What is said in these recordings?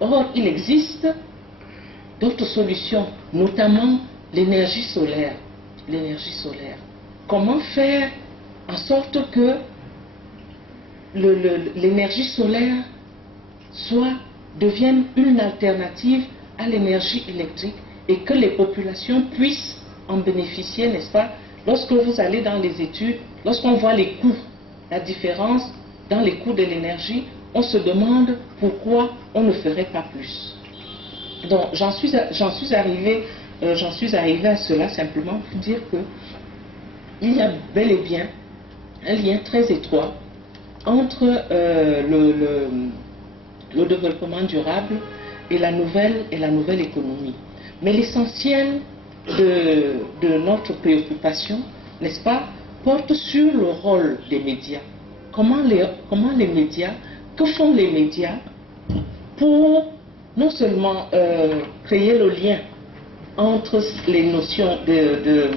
Or, il existe d'autres solutions, notamment l'énergie solaire. L'énergie solaire. Comment faire en sorte que l'énergie solaire devienne une alternative à l'énergie électrique et que les populations puissent en bénéficier, n'est-ce pas? Lorsque vous allez dans les études, lorsqu'on voit les coûts, la différence dans les coûts de l'énergie, on se demande pourquoi on ne ferait pas plus. Donc j'en suis arrivé à cela simplement pour dire que il y a bel et bien un lien très étroit entre le développement durable et la nouvelle économie. Mais l'essentiel de notre préoccupation, n'est-ce pas, porte sur le rôle des médias. Comment les médias, que font les médias pour non seulement créer le lien entre les notions de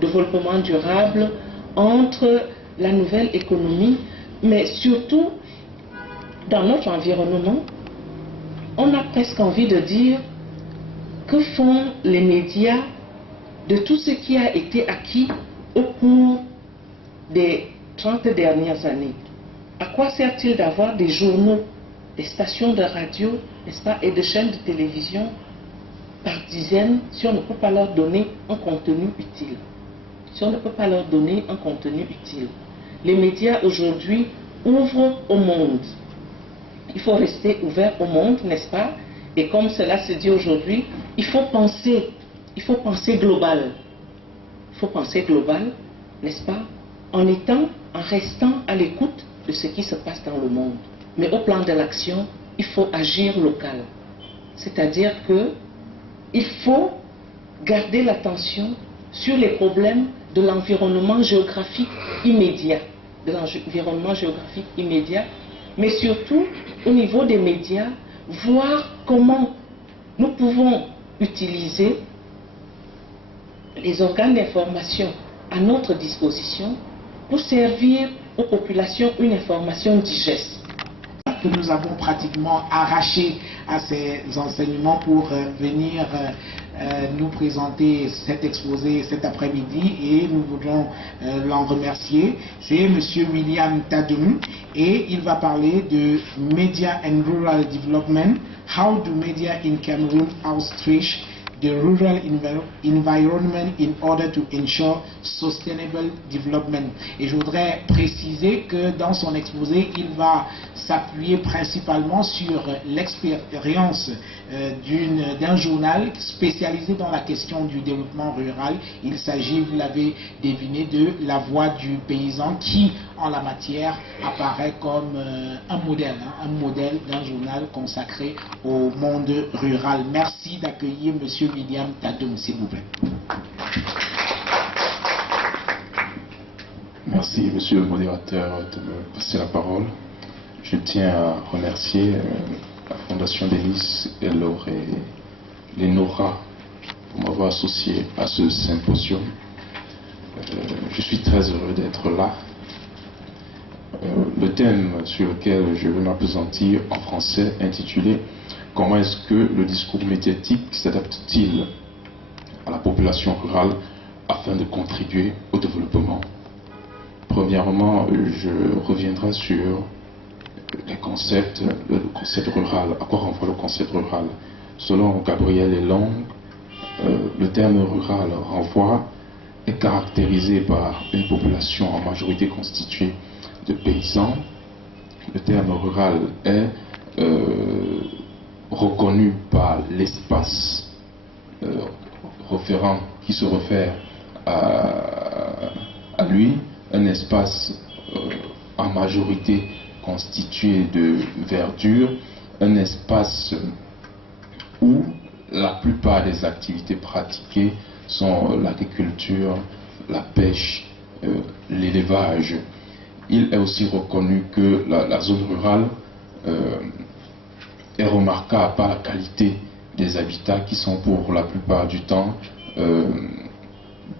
développement durable, entre la nouvelle économie, mais surtout dans notre environnement, on a presque envie de dire que font les médias de tout ce qui a été acquis au cours des 30 dernières années. À quoi sert-il d'avoir des journaux, des stations de radio, n'est-ce pas, et des chaînes de télévision par dizaines si on ne peut pas leur donner un contenu utile? Si on ne peut pas leur donner un contenu utile. Les médias aujourd'hui ouvrent au monde. Il faut rester ouvert au monde, n'est-ce pas? Et comme cela se dit aujourd'hui, il faut penser global. Il faut penser global, n'est-ce pas? En restant à l'écoute de ce qui se passe dans le monde. Mais au plan de l'action, il faut agir local. C'est-à-dire que il faut garder l'attention sur les problèmes de l'environnement géographique immédiat. Mais surtout, au niveau des médias, voir comment nous pouvons utiliser les organes d'information à notre disposition pour servir aux populations une information digeste. Que nous avons pratiquement arraché à ces enseignements pour venir nous présenter cet exposé cet après-midi, et nous voudrons l'en remercier. C'est M. William Tadoum, et il va parler de Media and Rural Development, How do Media in Cameroon outstretch the rural environment in order to ensure sustainable development. Et je voudrais préciser que dans son exposé, il va s'appuyer principalement sur l'expérience d'un journal spécialisé dans la question du développement rural. Il s'agit, vous l'avez deviné, de La Voix du paysan, qui en la matière apparaît comme un modèle d'un journal consacré au monde rural. Merci d'accueillir M. William Tadoum, s'il vous plaît. Merci, monsieur le modérateur, de me passer la parole. Je tiens à remercier la Fondation Denis Ellore et l'ENORA pour m'avoir associé à ce symposium. Je suis très heureux d'être là. Le thème sur lequel je veux m'appesantir en français, intitulé « Comment est-ce que le discours médiatique s'adapte-t-il à la population rurale afin de contribuer au développement ?» Premièrement, je reviendrai sur les concepts, le concept rural. À quoi renvoie le concept rural? Selon Gabriel Elong, le terme rural est caractérisé par une population en majorité constituée de paysans. Le terme rural est reconnu par l'espace qui se réfère à lui, un espace en majorité constitué de verdure, un espace où la plupart des activités pratiquées sont l'agriculture, la pêche, l'élevage. Il est aussi reconnu que la zone rurale est remarquable par la qualité des habitats qui sont pour la plupart du temps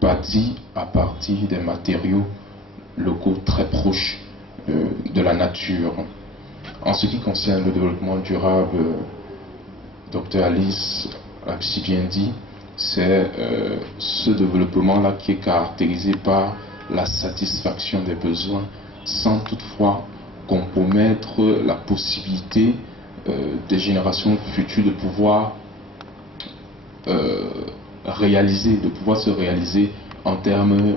bâtis à partir des matériaux locaux très proches de la nature. En ce qui concerne le développement durable, Dr Alice a si bien dit, c'est ce développement-là qui est caractérisé par la satisfaction des besoins sans toutefois compromettre la possibilité des générations futures de pouvoir se réaliser en termes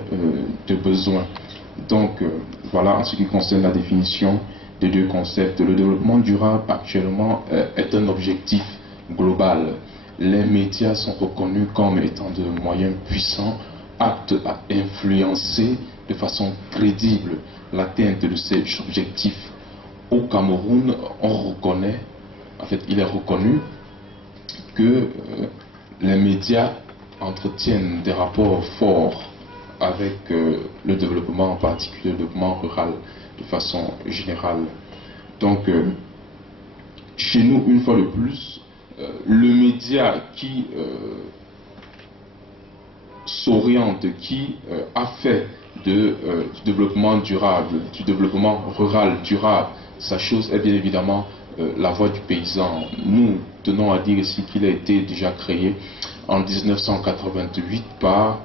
de besoins. Donc voilà en ce qui concerne la définition des deux concepts. Le développement durable actuellement est un objectif global. Les médias sont reconnus comme étant de moyens puissants aptes à influencer de façon crédible l'atteinte de ces objectifs. Au Cameroun, il est reconnu que les médias entretiennent des rapports forts avec le développement, en particulier le développement rural de façon générale. Donc, chez nous, une fois de plus, le média qui s'oriente, qui a fait du développement durable, du développement rural durable, sa chose est bien évidemment la voix du paysan. Nous tenons à dire ici qu'il a été déjà créé en 1988 par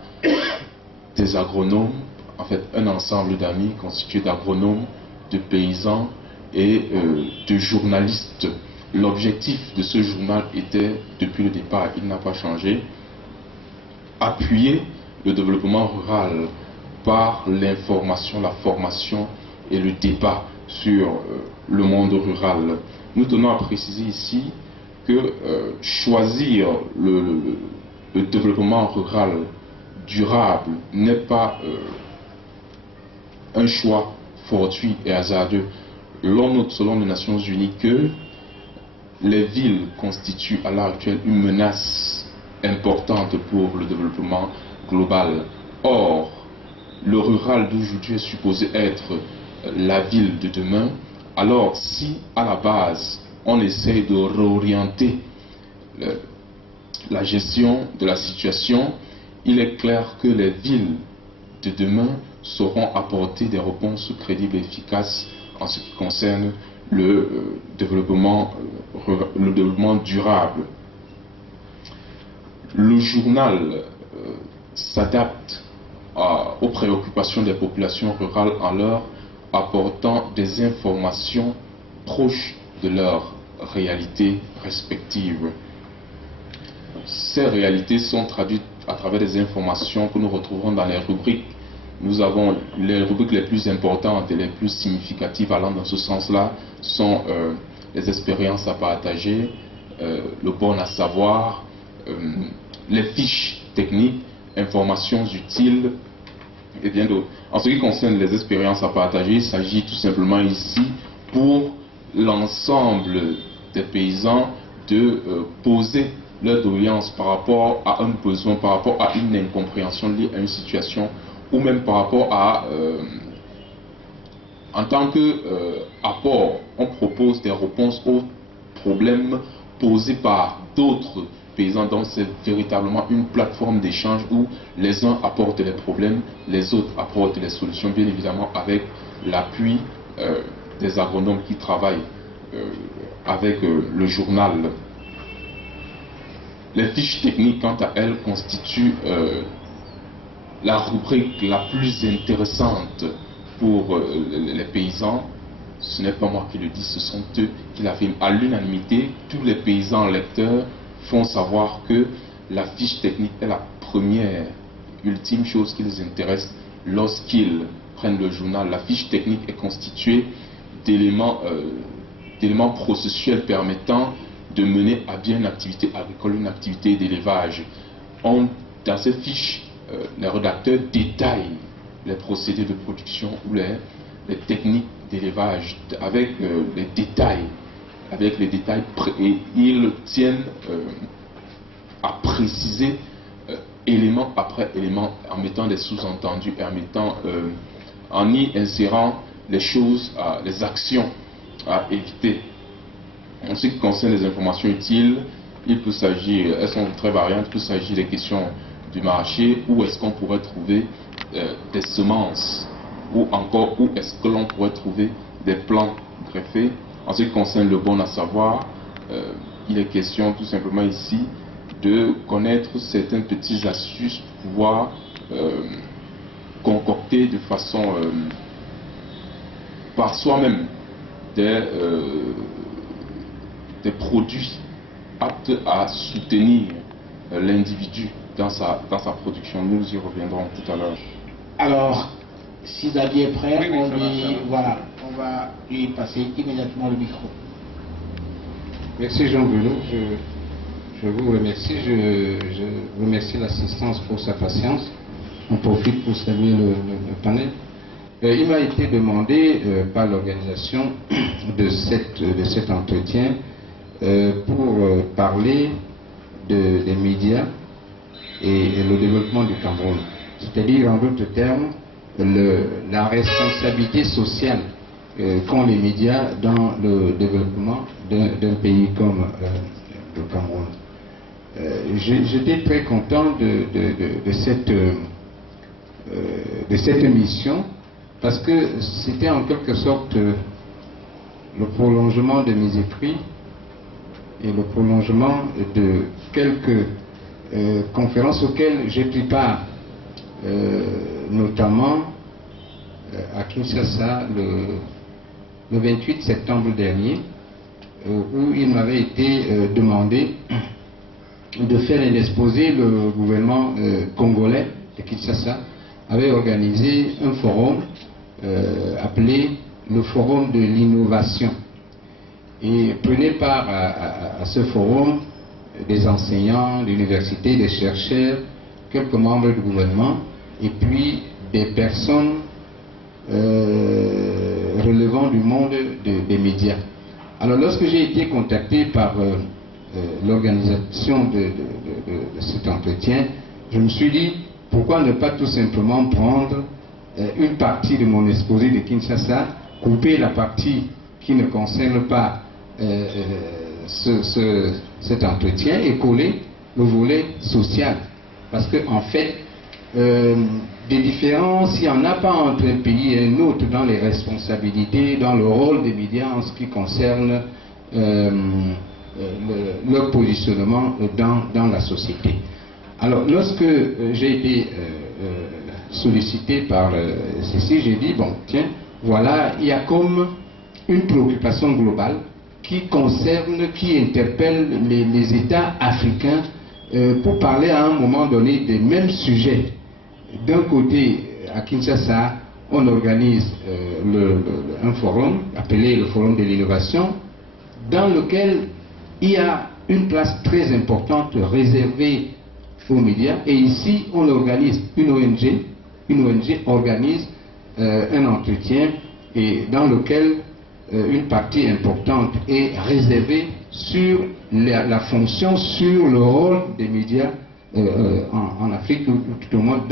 des agronomes, en fait un ensemble d'amis constitué d'agronomes, de paysans et de journalistes. L'objectif de ce journal était, depuis le départ, il n'a pas changé, appuyer le développement rural par l'information, la formation et le débat sur le monde rural. Nous tenons à préciser ici que choisir le développement rural durable n'est pas un choix fortuit et hasardeux. L'on note selon les Nations Unies que les villes constituent à l'heure actuelle une menace importante pour le développement global. Or, le rural d'aujourd'hui est supposé être la ville de demain. Alors, si à la base, on essaie de réorienter la gestion de la situation, il est clair que les villes de demain sauront apporter des réponses crédibles et efficaces en ce qui concerne le développement durable. Le journal s'adapte aux préoccupations des populations rurales en leur apportant des informations proches de leur réalité respective. Ces réalités sont traduites à travers des informations que nous retrouvons dans les rubriques. Nous avons les rubriques les plus importantes et les plus significatives allant dans ce sens-là sont les expériences à partager, le bon à savoir, les fiches techniques, informations utiles et bien d'autres. En ce qui concerne les expériences à partager, il s'agit tout simplement ici pour l'ensemble des paysans de poser leur doléance par rapport à un besoin, par rapport à une incompréhension liée à une situation ou même par rapport à en tant qu'apport, on propose des réponses aux problèmes posés par d'autres paysans. Donc c'est véritablement une plateforme d'échange où les uns apportent les problèmes, les autres apportent les solutions, bien évidemment avec l'appui des agronomes qui travaillent avec le journal. Les fiches techniques, quant à elles, constituent la rubrique la plus intéressante pour les paysans. Ce n'est pas moi qui le dis, ce sont eux qui l'affirment. À l'unanimité, tous les paysans lecteurs font savoir que la fiche technique est la première, ultime chose qui les intéresse lorsqu'ils prennent le journal. La fiche technique est constituée d'éléments processuels permettant de mener à bien une activité agricole, une activité d'élevage. Dans ces fiches, les rédacteurs détaillent les procédés de production ou les techniques d'élevage avec les détails, et ils tiennent à préciser élément après élément en mettant des sous-entendus et en y insérant les choses, les actions à éviter. En ce qui concerne les informations utiles, il peut s'agir, elles sont très variantes, il peut s'agir des questions du marché, où est-ce qu'on pourrait trouver des semences, ou encore où est-ce que l'on pourrait trouver des plants greffés. En ce qui concerne le bon à savoir, il est question tout simplement ici de connaître certaines petites astuces pour pouvoir concocter de façon par soi-même des produits aptes à soutenir l'individu dans sa production. Nous y reviendrons tout à l'heure. Alors, si Zabi est prêt, oui, on va lui passer immédiatement le micro. Merci Jean-Bruno, je vous remercie, je remercie l'assistance pour sa patience. On profite pour saluer le panel. Il m'a été demandé par l'organisation de cet entretien pour parler des médias et le développement du Cameroun. C'est-à-dire, en d'autres termes, la responsabilité sociale qu'ont les médias dans le développement d'un pays comme le Cameroun. J'étais très content de cette émission parce que c'était en quelque sorte le prolongement de mes écrits et le prolongement de quelques conférences auxquelles j'ai pris part, notamment à Kinshasa le 28 septembre dernier, où il m'avait été demandé de faire un exposé. Le gouvernement congolais de Kinshasa avait organisé un forum appelé le Forum de l'innovation. Et prenait part à ce forum des enseignants d'université, des chercheurs, quelques membres du gouvernement, et puis des personnes relevant du monde des médias. Alors lorsque j'ai été contacté par l'organisation de cet entretien, je me suis dit, pourquoi ne pas tout simplement prendre une partie de mon exposé de Kinshasa, couper la partie qui ne concerne pas cet entretien et coller le volet social. Parce qu'en fait, des différences, il n'y en a pas entre un pays et un autre dans les responsabilités, dans le rôle des médias en ce qui concerne leur positionnement dans la société. Alors, lorsque j'ai été sollicité par ceci, j'ai dit, bon, tiens, voilà, il y a comme une préoccupation globale qui concerne, qui interpelle les États africains pour parler à un moment donné des mêmes sujets. D'un côté, à Kinshasa, on organise un forum appelé le Forum de l'innovation, dans lequel il y a une place très importante réservée aux médias. Et ici, on organise une ONG organise un entretien et dans lequel une partie importante est réservée sur la fonction, sur le rôle des médias en Afrique, tout au moins dans